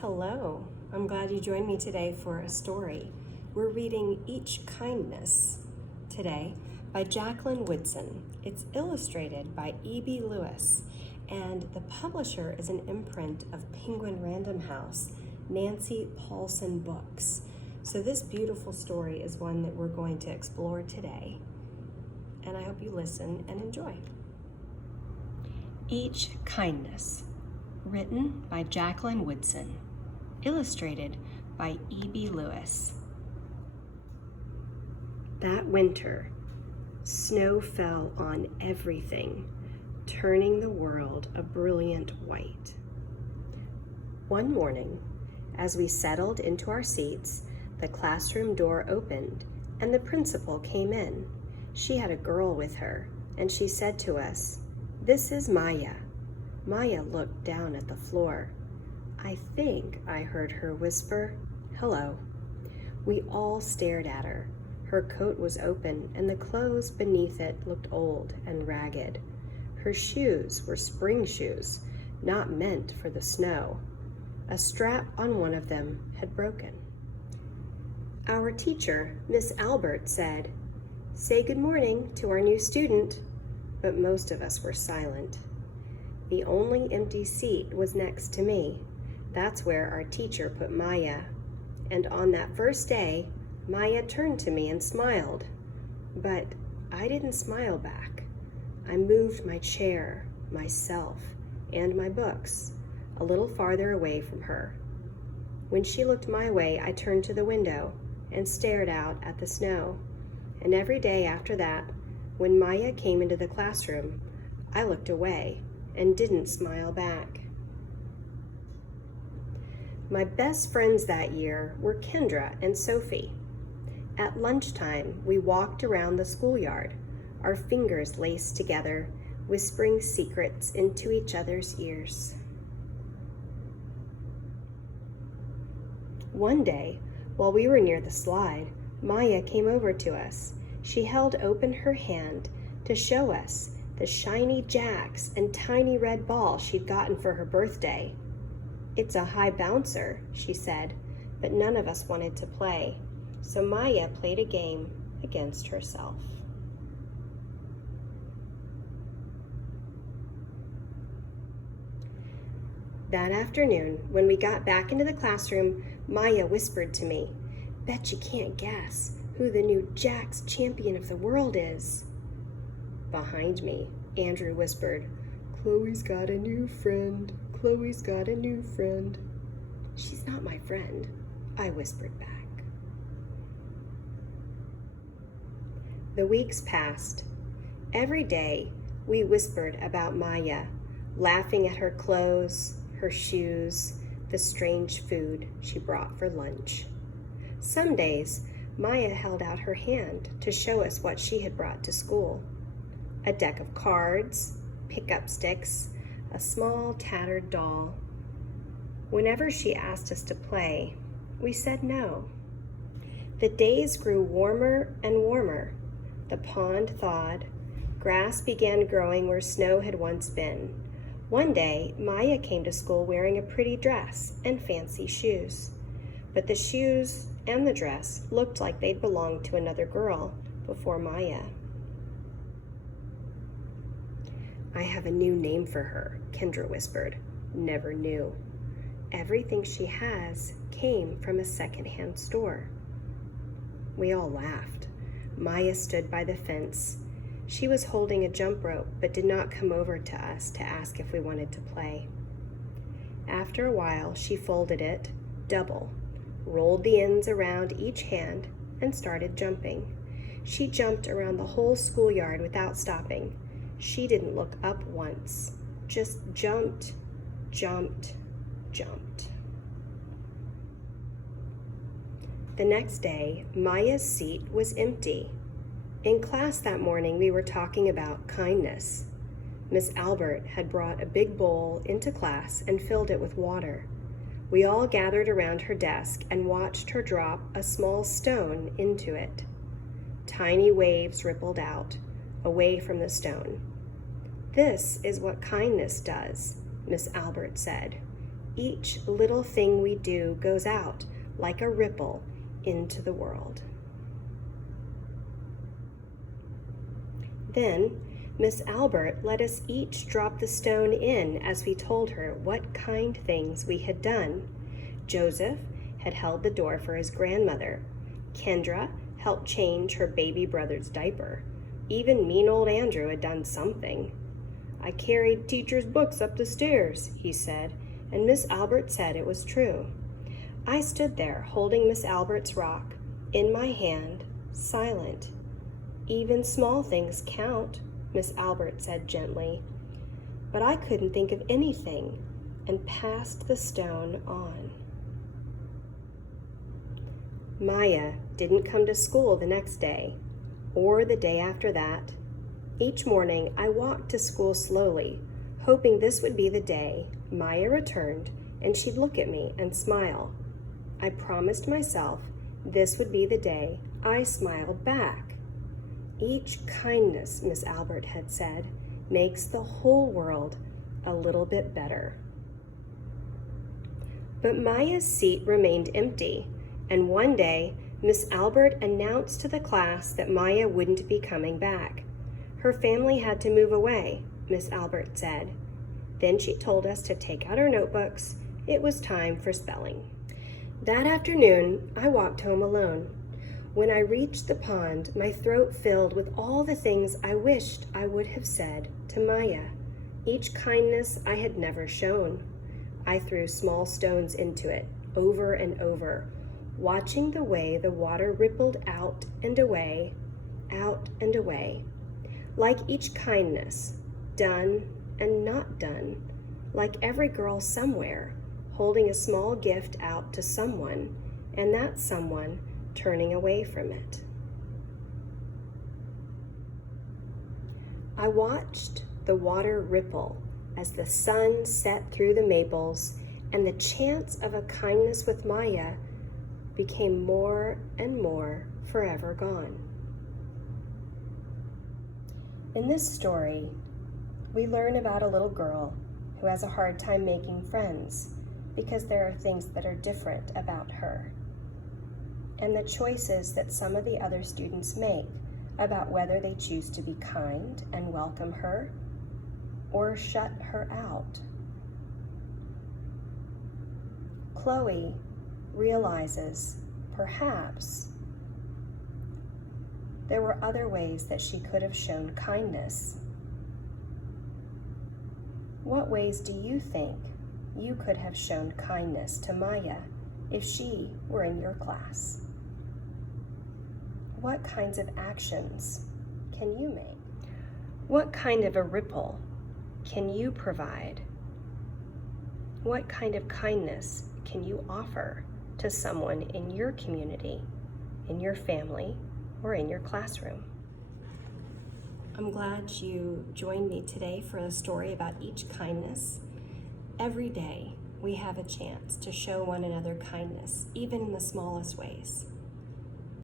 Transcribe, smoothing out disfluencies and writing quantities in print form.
Hello, I'm glad you joined me today for a story. We're reading Each Kindness today by Jaqueline Woodson. It's illustrated by E.B. Lewis, and the publisher is an imprint of Penguin Random House, Nancy Paulsen Books. So this beautiful story is one that we're going to explore today, and I hope you listen and enjoy. Each Kindness, written by Jaqueline Woodson, illustrated by E.B. Lewis. That winter, snow fell on everything, turning the world a brilliant white. One morning, as we settled into our seats, the classroom door opened and the principal came in. She had a girl with her, and she said to us, "This is Maya." Maya looked down at the floor. I think I heard her whisper, "Hello." We all stared at her. Her coat was open, and the clothes beneath it looked old and ragged. Her shoes were spring shoes, not meant for the snow. A strap on one of them had broken. Our teacher, Miss Albert, said, "Say good morning to our new student," but most of us were silent. The only empty seat was next to me. That's where our teacher put Maya. And on that first day, Maya turned to me and smiled. But I didn't smile back. I moved my chair, myself, and my books a little farther away from her. When she looked my way, I turned to the window and stared out at the snow. And every day after that, when Maya came into the classroom, I looked away and didn't smile back. My best friends that year were Kendra and Sophie. At lunchtime, we walked around the schoolyard, our fingers laced together, whispering secrets into each other's ears. One day, while we were near the slide, Maya came over to us. She held open her hand to show us the shiny jacks and tiny red ball she'd gotten for her birthday. "It's a high bouncer," she said, but none of us wanted to play, so Maya played a game against herself. That afternoon, when we got back into the classroom, Maya whispered to me, "Bet you can't guess who the new Jacks champion of the world is." Behind me, Andrew whispered, "Chloe's got a new friend. Chloe's got a new friend." "She's not my friend," I whispered back. The weeks passed. Every day, we whispered about Maya, laughing at her clothes, her shoes, the strange food she brought for lunch. Some days, Maya held out her hand to show us what she had brought to school. A deck of cards, pickup sticks, a small tattered doll. Whenever she asked us to play, we said no. The days grew warmer and warmer. The pond thawed. Grass began growing where snow had once been. One day, Maya came to school wearing a pretty dress and fancy shoes. But the shoes and the dress looked like they'd belonged to another girl before Maya. "I have a new name for her," Kendra whispered. "Never knew. Everything she has came from a second-hand store." We all laughed. Maya stood by the fence. She was holding a jump rope, but did not come over to us to ask if we wanted to play. After a while, she folded it, double, rolled the ends around each hand, and started jumping. She jumped around the whole schoolyard without stopping. She didn't look up once, just jumped, jumped, jumped. The next day, Maya's seat was empty. In class that morning, we were talking about kindness. Miss Albert had brought a big bowl into class and filled it with water. We all gathered around her desk and watched her drop a small stone into it. Tiny waves rippled out, away from the stone. "This is what kindness does," Miss Albert said. each little thing we do goes out like a ripple into the world. Then Miss Albert let us each drop the stone in as we told her what kind things we had done. Joseph had held the door for his grandmother. Kendra helped change her baby brother's diaper. Even mean old Andrew had done something. "I carried teacher's books up the stairs," he said, and Miss Albert said it was true. I stood there holding Miss Albert's rock in my hand, silent. "Even small things count," Miss Albert said gently. But I couldn't think of anything and passed the stone on. Maya didn't come to school the next day, or the day after that. Each morning I walked to school slowly, hoping this would be the day Maya returned and she'd look at me and smile. I promised myself this would be the day I smiled back. "Each kindness," Miss Albert had said, "makes the whole world a little bit better." But Maya's seat remained empty, and one day Miss Albert announced to the class that Maya wouldn't be coming back. Her family had to move away, Miss Albert said. Then she told us to take out our notebooks. It was time for spelling. That afternoon, I walked home alone. When I reached the pond, my throat filled with all the things I wished I would have said to Maya, each kindness I had never shown. I threw small stones into it, over and over, watching the way the water rippled out and away, like each kindness, done and not done, like every girl somewhere, holding a small gift out to someone, and that someone turning away from it. I watched the water ripple as the sun set through the maples, and the chance of a kindness with Maya became more and more forever gone. In this story, we learn about a little girl who has a hard time making friends because there are things that are different about her, and the choices that some of the other students make about whether they choose to be kind and welcome her or shut her out. Chloe realizes perhaps there were other ways that she could have shown kindness. What ways do you think you could have shown kindness to Maya if she were in your class? What kinds of actions can you make? What kind of a ripple can you provide? What kind of kindness can you offer to someone in your community, in your family, or in your classroom? I'm glad you joined me today for a story about each kindness. Every day we have a chance to show one another kindness, even in the smallest ways.